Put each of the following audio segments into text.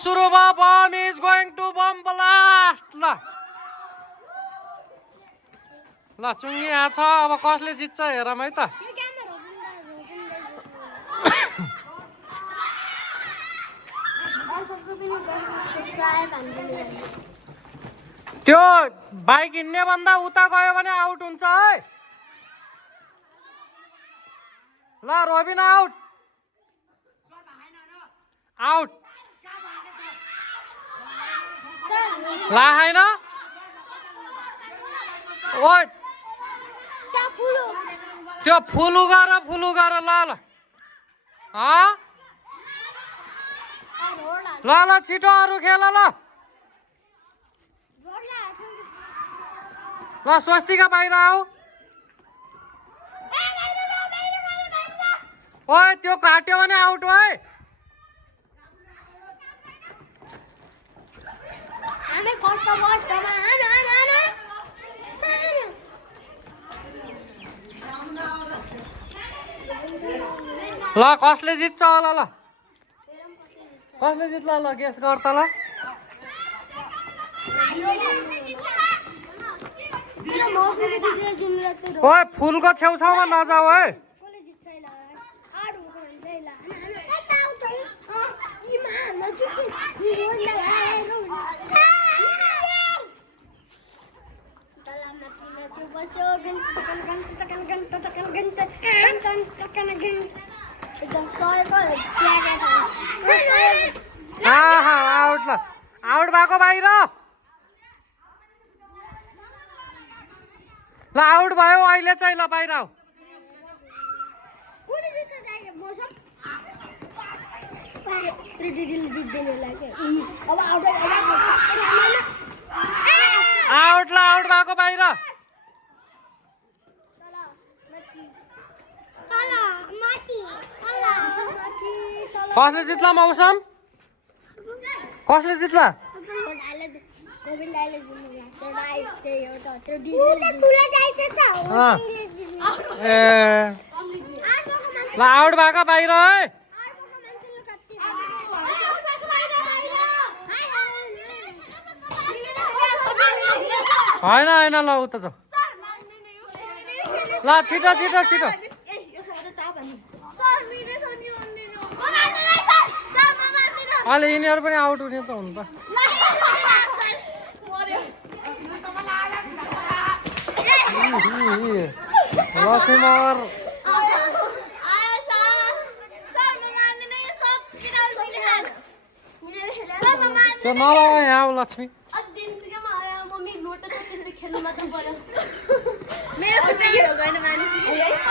सुरु भयो bomb is going to bomb blast ल ल चुङ्गी यहाँ छ अब कसले जित्छ हेरौँ है त त्यो बाइक हिँड्ने भन्दा उता गयो भने आउट हुन्छ है ल रोबिन आउट आउट ला हैन ओइ त्यो फुलु गर ल ल ल ल छिटो अरु खेल ल ल स्वस्तिका बाहिर आऊ ओए त्यो काट्यो भने आउट हो है ल कसले जित्छ होला ल कसले जित्ला ल गेस गर त ल ओए फुलको छेउछाउमा नजाऊ है आउट ल आउट भएको बाहिर ल आउट भयो अहिले चाहिँ ल बाहिर आऊ आउट ल आउट भएको बाहिर कसले जित्ला मौसम कसले जित्ला ए ल आउट भएको बाहिर है होइन होइन ल उता जाऊ ल छिटो छिटो छिटो अहिले यिनीहरू पनि आउट हुने त हुनु त लक्ष्मीमर त्यो नलगा यहाँ आऊ लक्ष्मी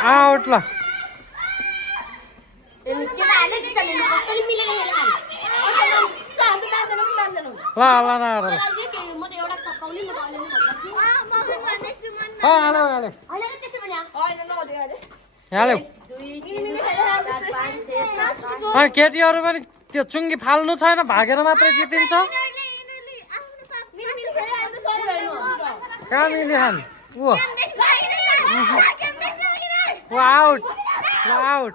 आउट ल केटीहरू पनि त्यो चुङ्गी फाल्नु छैन भागेर मात्रै जितिन्छ कहाँ मिलिहान आउट ल आउट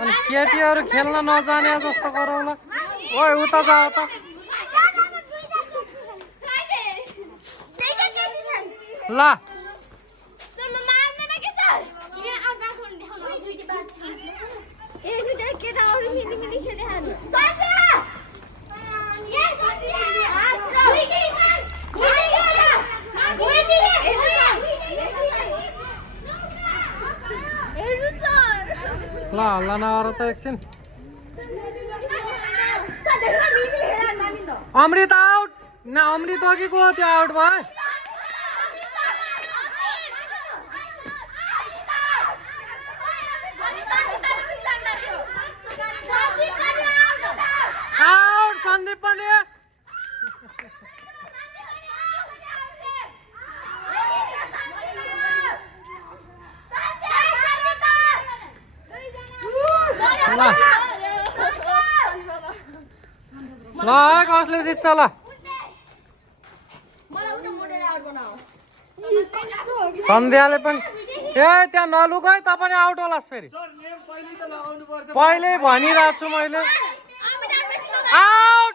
अनि केटीहरू खेल्न नजाने जस्तो गरौँला ओए उता जा त ल ल हल्ला नगर त एकछिन अमृत आउट न अमृत अघि को त्यो आउट भयो आउट सन्दीप पनि ल कसले जित्छ ल सन्ध्याले पनि ए त्यहाँ नलुक है त पनि आउट होलास् फेरि पहिल्यै भनिरहेको छु मैले आउट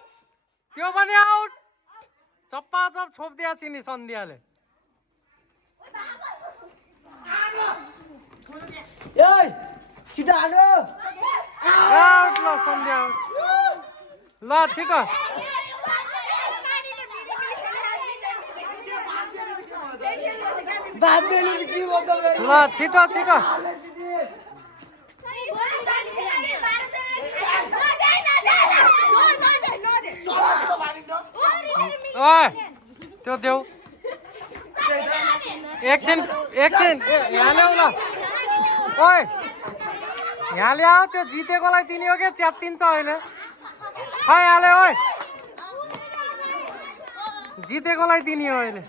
त्यो पनि आउट चप्पाचप छोपिदिया छि नि सन्ध्याले आउट ल सन्ध्या ल छिटो ल छिटो छिटो ओए त्यो देऊ एकछिन यहाँ ल्याऊ ल ओए यहाँ ल्याऊ त्यो जितेकोलाई दिने हो क्या च्यात्तिन्छ अहिले खै हाले ओए जितेकोलाई दिने हो अहिले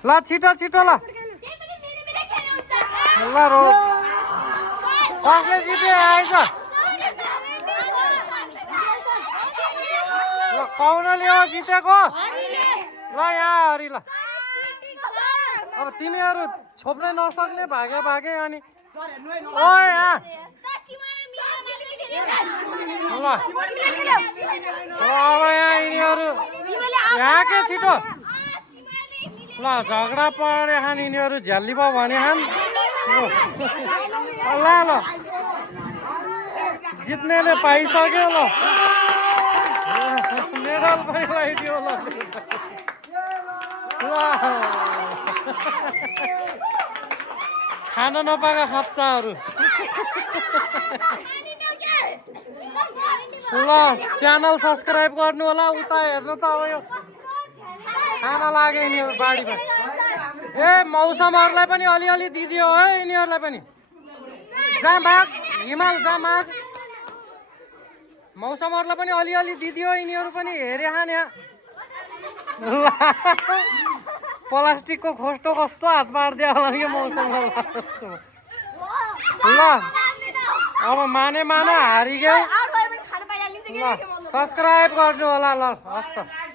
ल छिटो छिटो ल ल रो कसले जिते आएछ ल कौनले हो जितेको ल यहाँ हरि ल अब तिमीहरू छोप्नै नसक्ने भागे अनि ओ यहाँ ल अब यहाँ यिनीहरू यहाँ के छिटो ल झगडा परे खान यिनीहरू झ्याली भयो भने खान ल ल जित्नेले पाइसक्यो ल मेडल पनि लगाइदियो ल खान नपाएका खच्चाहरू ल च्यानल सब्सक्राइब गर्नु होला उता हेर्नु त अब यो खाना लाग्यो यिनीहरू बाढीमा ए मौसमहरूलाई पनि अलिअलि दिदियो है यिनीहरूलाई पनि जहाँ माग हिमाल जहाँ माग मौसमहरूलाई पनि अलिअलि दिदियो यिनीहरू पनि हेरे खान यहाँ प्लास्टिकको खोस्टो कस्तो हात पारिदियो होला यो मौसमलाई ल अब माने हारिगयो ल सब्सक्राइब गर्नु होला ल हस् त